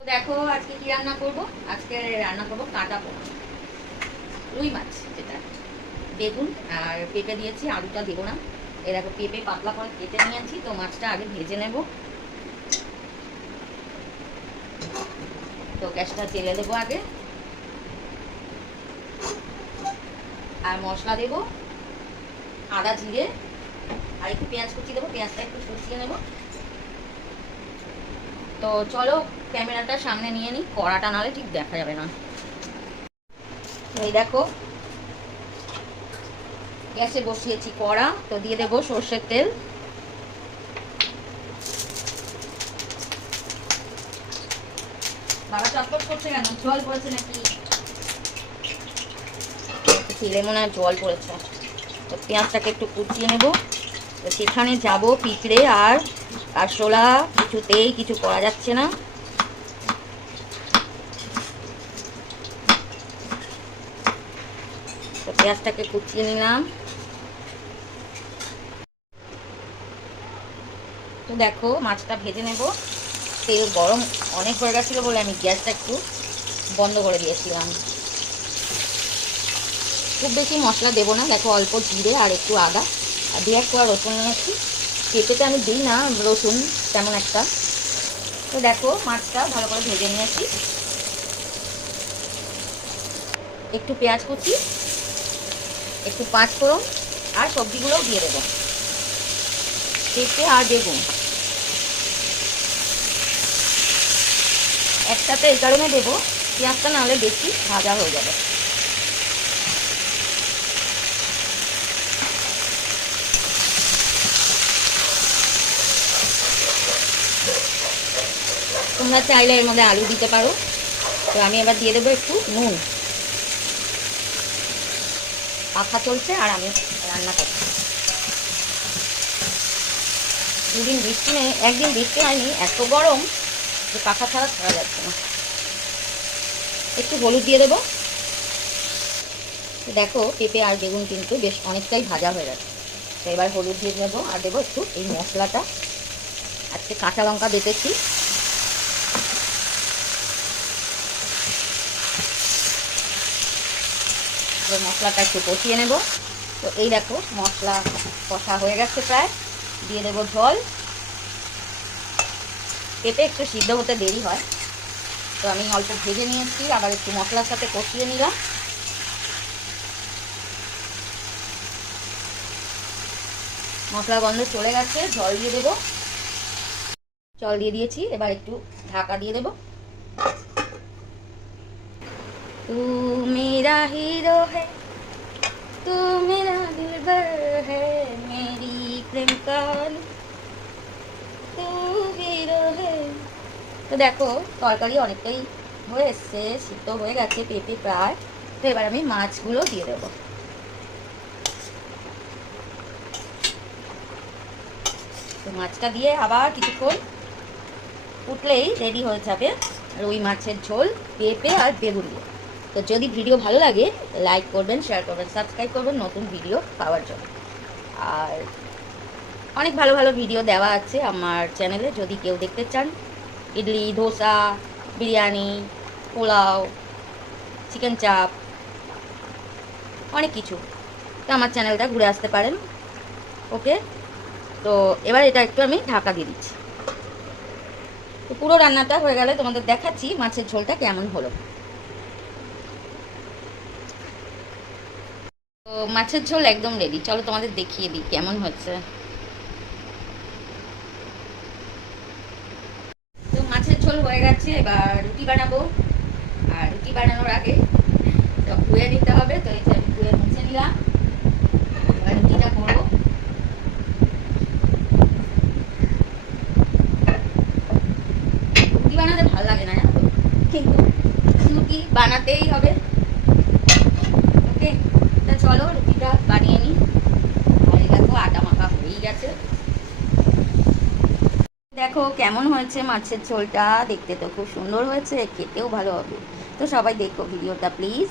দেখো আজকে কি রান্না করব। আজকে রান্না করব কাঁটা পোনা রুই মাছ, যেটা বেগুন আর পেঁপে দিয়েছি, আলুটা দেবো না। এই দেখো পেঁপে পাতলা করে কেটে নিয়েছি, তো মাছটা আগে ভেজে নেব। তো গ্যাসটা জেলে দেবো আগে, আর মশলা দেবো আদা জিরে আর একটু পেঁয়াজ কুচি দেবো, পেঁয়াজটা একটু কুচিয়ে নেব। তো চলো ক্যামেরাটা সামনে নিয়ে নিই, কড়াটা নাহলে ঠিক দেখা যাবে না। এই দেখো গ্যাসে বসিয়েছি কড়া, তো দিয়ে দেবো সর্ষের তেল। বাবা চটপট করছে কেন? জল পড়েছে নাকি? তেলে মনে হয় জল পড়েছে। তো পেঁয়াজটাকে একটু কুচিয়ে নেব। তো সেখানে যাব পিঁপড়ে আর আরশোলা, কিছুতেই কিছু করা যাচ্ছে না। তো পেঁয়াজটাকে কুচিয়ে নিলাম। তো দেখো মাছটা ভেজে নেব। তেল গরম অনেক হয়ে গেছিলো বলে আমি গ্যাসটা একটু বন্ধ করে দিয়েছিলাম। খুব বেশি মশলা দেবো না, দেখো অল্প জিরে আর একটু আদা আর দু এক কোয়া রসুন নিয়েছি। পেঁপেতে আমি দিই না রসুন তেমন একটা। তো দেখো মাছটা ভালো করে ভেজে নিয়েছি। একটু পেঁয়াজ কুচি, একটু পাঁচ ফোড়ন আর সবজিগুলোও দিয়ে দেবো, পেঁপে আর বেগুন একসাথে। এই কারণে দেবো পেঁয়াজটা নাহলে বেশি ভাজা হয়ে যাবে। তোমরা চাইলে এর মধ্যে আলু দিতে পারো। তো আমি এবার দিয়ে দেবো একটু নুন। পাখা চলছে আর আমি রান্না করছি। দুদিন বৃষ্টি নেই, একদিন বৃষ্টি হয়নি, এত গরম যে পাখা ছাড়া ছাড়া যাচ্ছে না। একটু হলুদ দিয়ে দেবো। দেখো পেঁপে আর বেগুন কিন্তু বেশ অনেকটাই ভাজা হয়ে গেছে। তো এবার হলুদ দিয়ে দেবো আর দেবো একটু এই মশলাটা। আজকে কাঁচা লঙ্কা বেটেছি। মশলাটা একটু কষিয়ে নেব। তো এই দেখো মশলা কষা হয়ে গেছে প্রায়, দিয়ে দেবো ঝোল। পেঁপে একটু সিদ্ধ হতে দেরি হয়, তো আমি অল্প ভেজে নিয়েছি, আবার একটু মশলার সাথে কষিয়ে নিলাম। মশলা গন্ধ চলে গেছে, জল দিয়ে দেবো। জল দিয়ে দিয়েছি, এবার একটু ঢাকা দিয়ে দেবো। तू मेरा हीरो है, तू मेरा दिलबर है, मेरी प्रेम कहानी तू हीरो है। তো দেখো তরকারি অনেকটাই হয়ে এসছে, সিদ্ধ হয়ে গেছে পেঁপে প্রায়। তো এবার আমি মাছগুলো দিয়ে দেবো। তো মাছটা দিয়ে আবার কিছুক্ষণ ফুটলেই রেডি হয়ে যাবে রুই মাছের ঝোল পেঁপে আর বেগুন দিয়ে। তো যদি ভিডিও ভালো লাগে লাইক করবেন, শেয়ার করবেন, সাবস্ক্রাইব করবেন নতুন ভিডিও পাওয়ার জন্য। আর অনেক ভালো ভালো ভিডিও দেওয়া আছে আমার চ্যানেলে, যদি কেউ দেখতে চান। ইডলি, ধোসা, বিরিয়ানি, পোলাও, চিকেন চাপ, অনেক কিছু। তো আমার চ্যানেলটা ঘুরে আসতে পারেন। ওকে, তো এবার এটা একটু আমি ঢাকা দিয়ে দিচ্ছি। তো পুরো রান্নাটা হয়ে গেলে তোমাদের দেখাচ্ছি মাছের ঝোলটা কেমন হলো। তো মাছের ঝোল একদম রেডি, চলো তোমাদের দেখিয়ে দিই কেমন হচ্ছে। তো মাছের ঝোল হয়ে গেছে, এবার রুটি বানাবো। আর রুটি বানানোর আগে তো ধুয়ে নিতে হবে, তো এই যে আমি ধুয়ে মুছে নিলাম। এবার রুটিটা করবো। রুটি বানাতে ভালো লাগে না জানো তো, কিন্তু রুটি বানাতেই হবে। ওকে, তা চলো রুটিটা বানিয়ে নিই। আর দেখো আটা মাখা হয়েই গেছে। দেখো কেমন হয়েছে মাছের ঝোলটা, দেখতে তো খুব সুন্দর হয়েছে, খেতেও ভালো হবে। তো সবাই দেখো ভিডিওটা প্লিজ।